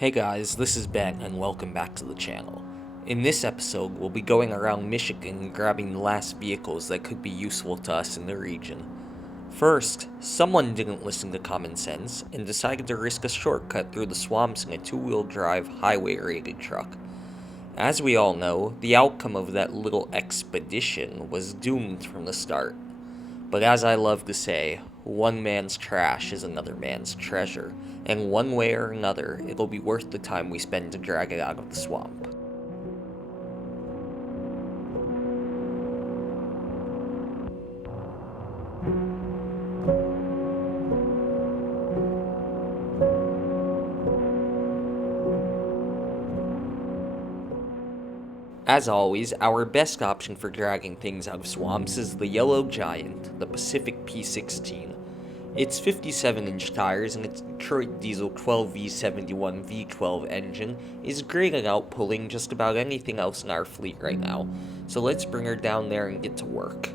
Hey guys, this is Ben and welcome back to the channel. In this episode, we'll be going around Michigan and grabbing the last vehicles that could be useful to us in the region. First, someone didn't listen to common sense and decided to risk a shortcut through the swamps in a two-wheel drive, highway-rated truck. As we all know, the outcome of that little expedition was doomed from the start. But as I love to say, one man's trash is another man's treasure, and one way or another, it'll be worth the time we spend to drag it out of the swamp. As always, our best option for dragging things out of swamps is the Yellow Giant, the Pacific P16. Its 57-inch tires and its Detroit diesel 12V71 V12 engine is great at outpulling just about anything else in our fleet right now, so let's bring her down there and get to work.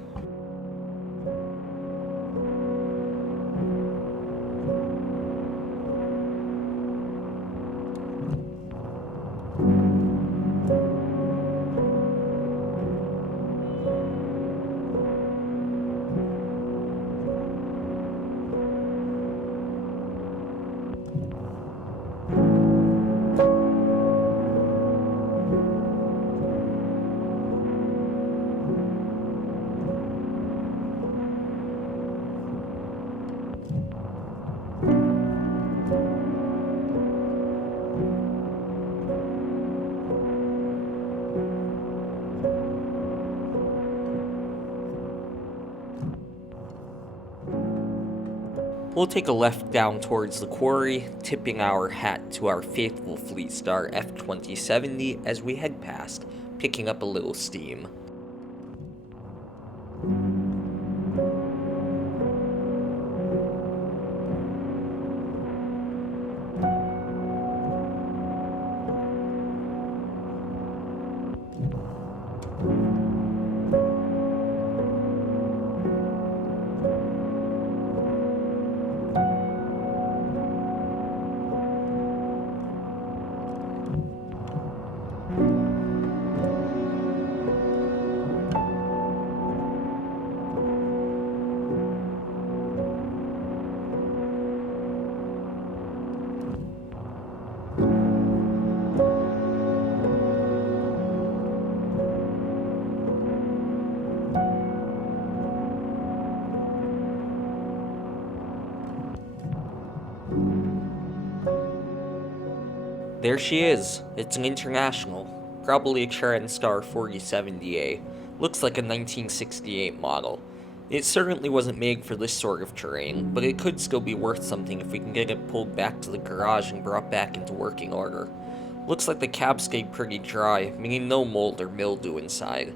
We'll take a left down towards the quarry, tipping our hat to our faithful Fleet Star F-2070 as we head past, picking up a little steam. There she is. It's an International, probably a Transtar 4070A. Looks like a 1968 model. It certainly wasn't made for this sort of terrain, but it could still be worth something if we can get it pulled back to the garage and brought back into working order. Looks like the cab stayed pretty dry, meaning no mold or mildew inside.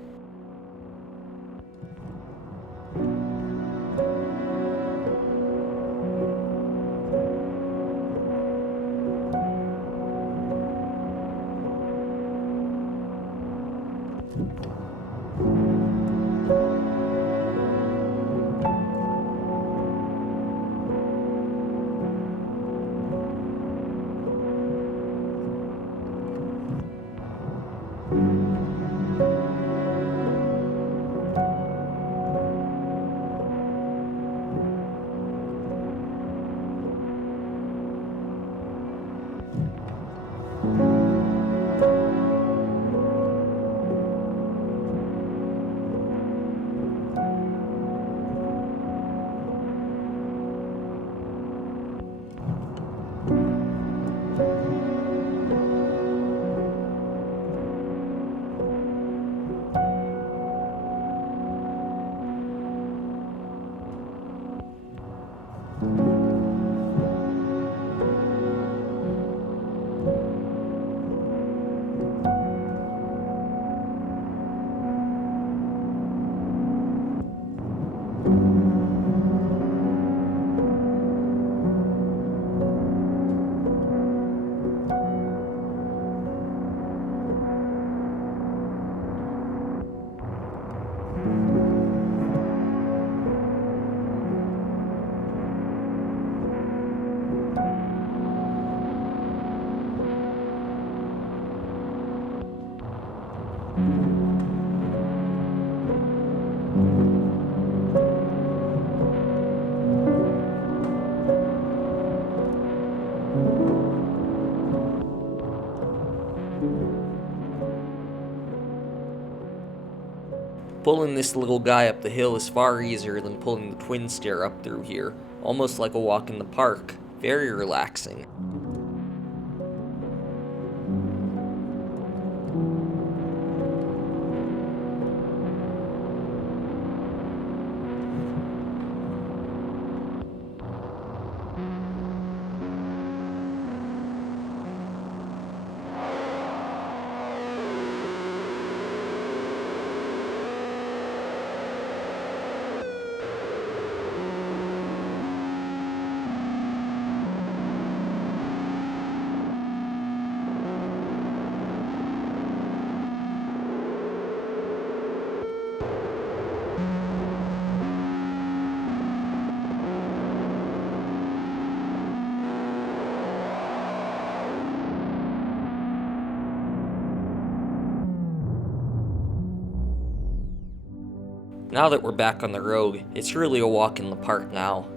Pulling this little guy up the hill is far easier than pulling the twin stair up through here, almost like a walk in the park. Very relaxing. Now that we're back on the road, it's really a walk in the park now.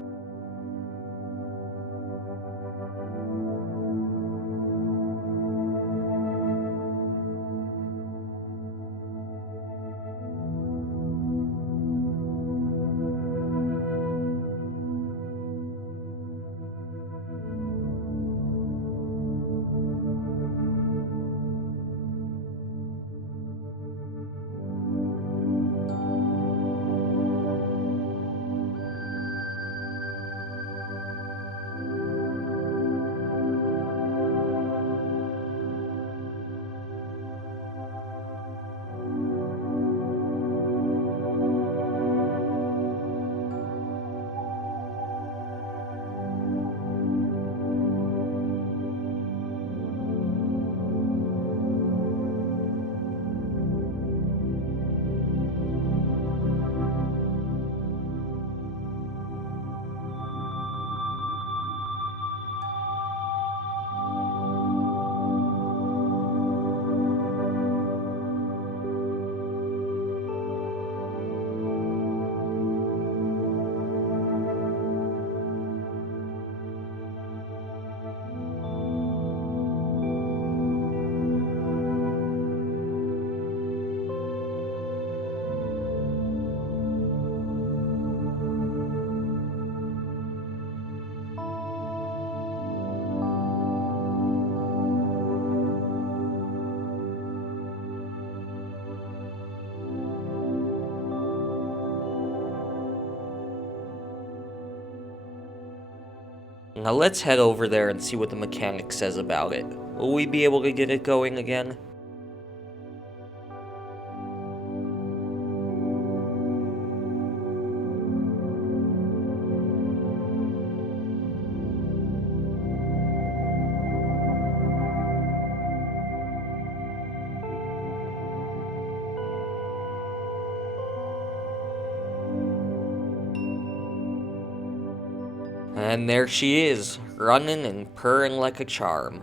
Now let's head over there and see what the mechanic says about it. Will we be able to get it going again? And there she is, running and purring like a charm.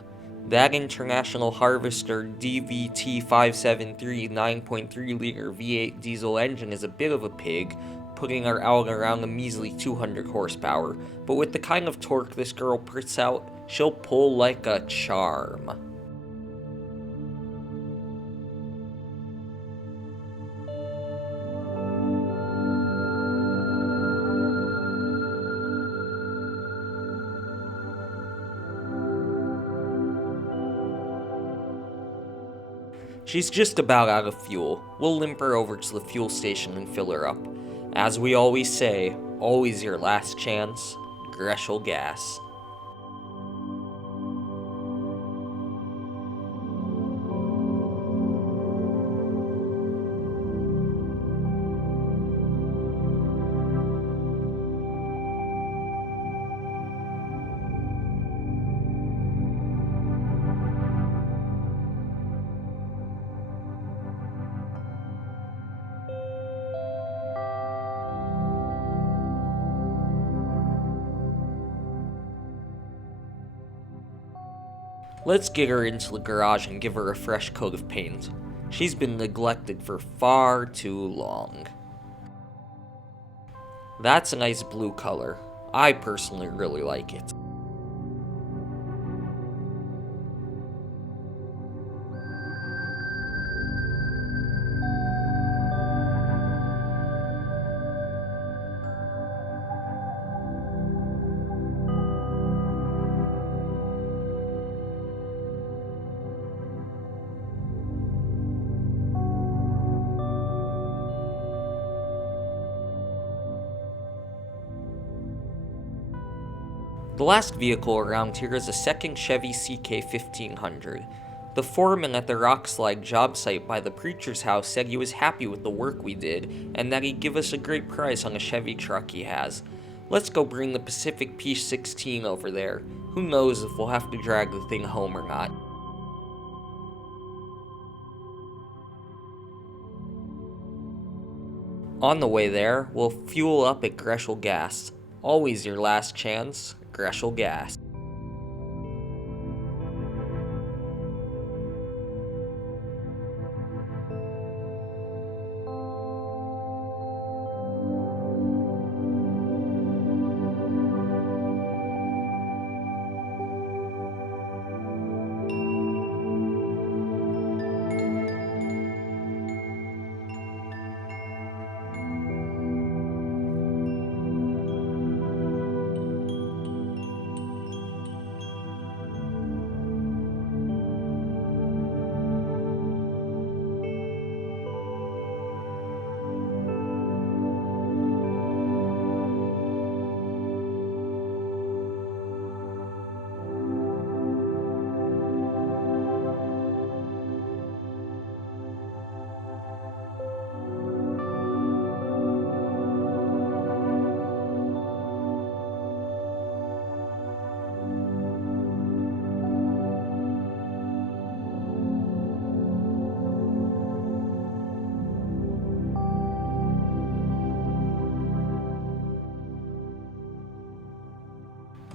That International Harvester DVT573 9.3 liter V8 diesel engine is a bit of a pig, putting her out around a measly 200 horsepower, but with the kind of torque this girl puts out, she'll pull like a charm. She's just about out of fuel. We'll limp her over to the fuel station and fill her up. As we always say, always your last chance, Greshel gas. Let's get her into the garage and give her a fresh coat of paint. She's been neglected for far too long. That's a nice blue color. I personally really like it. The last vehicle around here is a second Chevy CK1500. The foreman at the rock slide job site by the preacher's house said he was happy with the work we did, and that he'd give us a great price on a Chevy truck he has. Let's go bring the Pacific P16 over there. Who knows if we'll have to drag the thing home or not. On the way there, we'll fuel up at Yehezkel Gas. Always your last chance, Yehezkel Gas.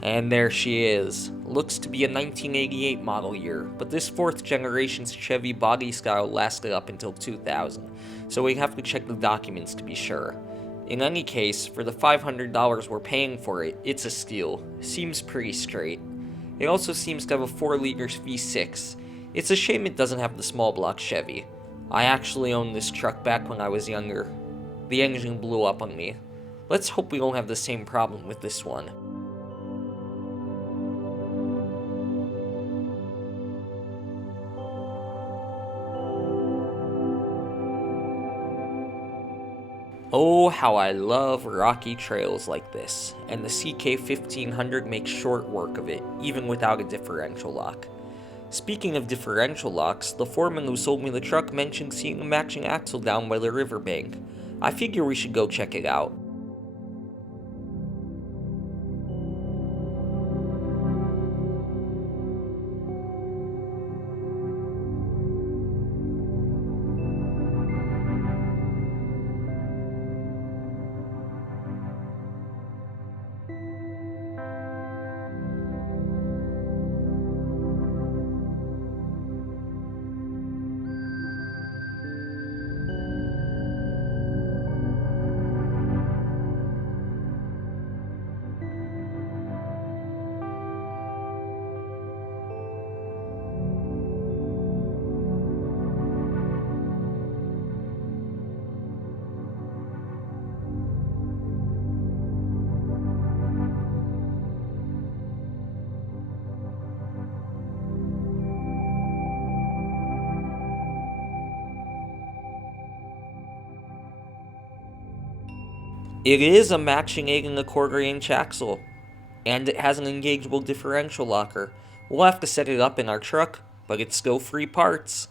And there she is. Looks to be a 1988 model year, but this 4th generation Chevy body style lasted up until 2000, so we have to check the documents to be sure. In any case, for the $500 we're paying for it, it's a steal. Seems pretty straight. It also seems to have a 4-liter V6. It's a shame it doesn't have the small block Chevy. I actually owned this truck back when I was younger. The engine blew up on me. Let's hope we don't have the same problem with this one. Oh, how I love rocky trails like this, and the CK1500 makes short work of it, even without a differential lock. Speaking of differential locks, the foreman who sold me the truck mentioned seeing a matching axle down by the riverbank. I figure we should go check it out. It is a matching 8¼ inch axle, and it has an engageable differential locker. We'll have to set it up in our truck, but it's still free parts.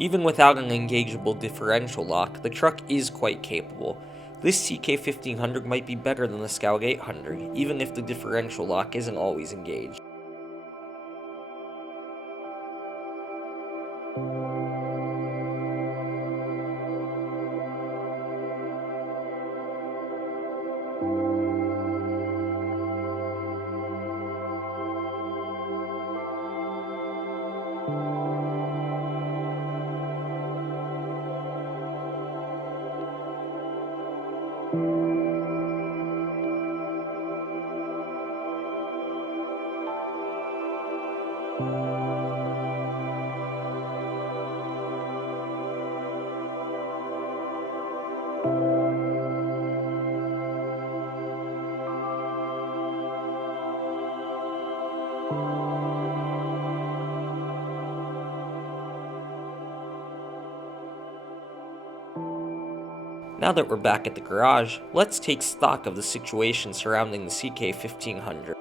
Even without an engageable differential lock, the truck is quite capable. This CK1500 might be better than the Scout 800, even if the differential lock isn't always engaged. Now that we're back at the garage, let's take stock of the situation surrounding the CK1500.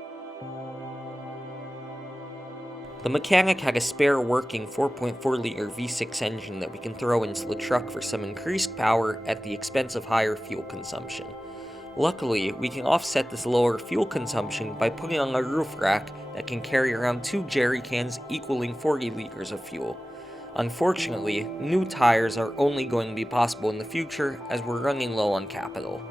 The mechanic had a spare working 4.4-liter V6 engine that we can throw into the truck for some increased power at the expense of higher fuel consumption. Luckily, we can offset this lower fuel consumption by putting on a roof rack that can carry around 2 jerry cans equaling 40 liters of fuel. Unfortunately, new tires are only going to be possible in the future as we're running low on capital.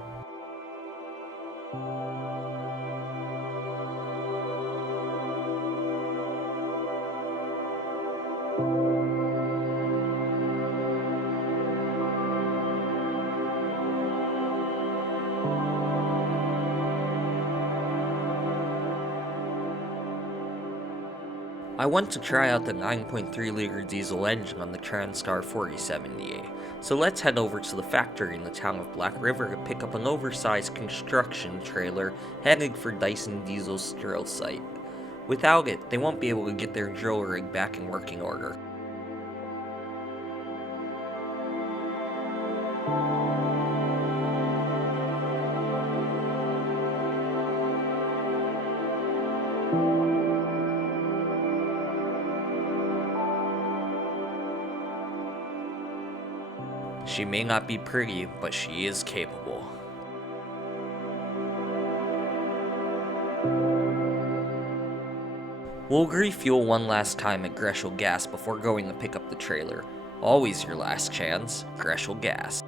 I want to try out the 9.3-liter diesel engine on the Transtar 4070A, so let's head over to the factory in the town of Black River to pick up an oversized construction trailer headed for Dyson Diesel's drill site. Without it, they won't be able to get their drill rig back in working order. She may not be pretty, but she is capable. We'll refuel one last time at Yehezkel Gas before going to pick up the trailer. Always your last chance, Yehezkel Gas.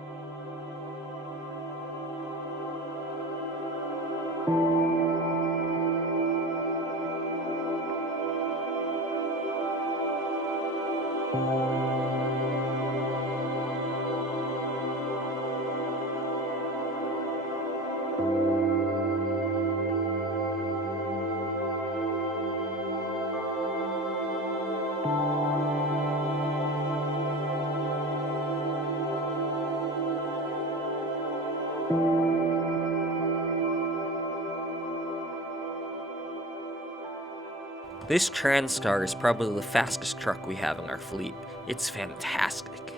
This Transtar is probably the fastest truck we have in our fleet. It's fantastic.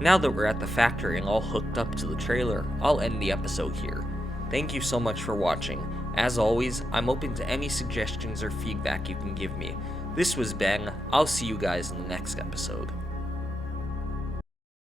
Now that we're at the factory and all hooked up to the trailer, I'll end the episode here. Thank you so much for watching. As always, I'm open to any suggestions or feedback you can give me. This was Ben. I'll see you guys in the next episode.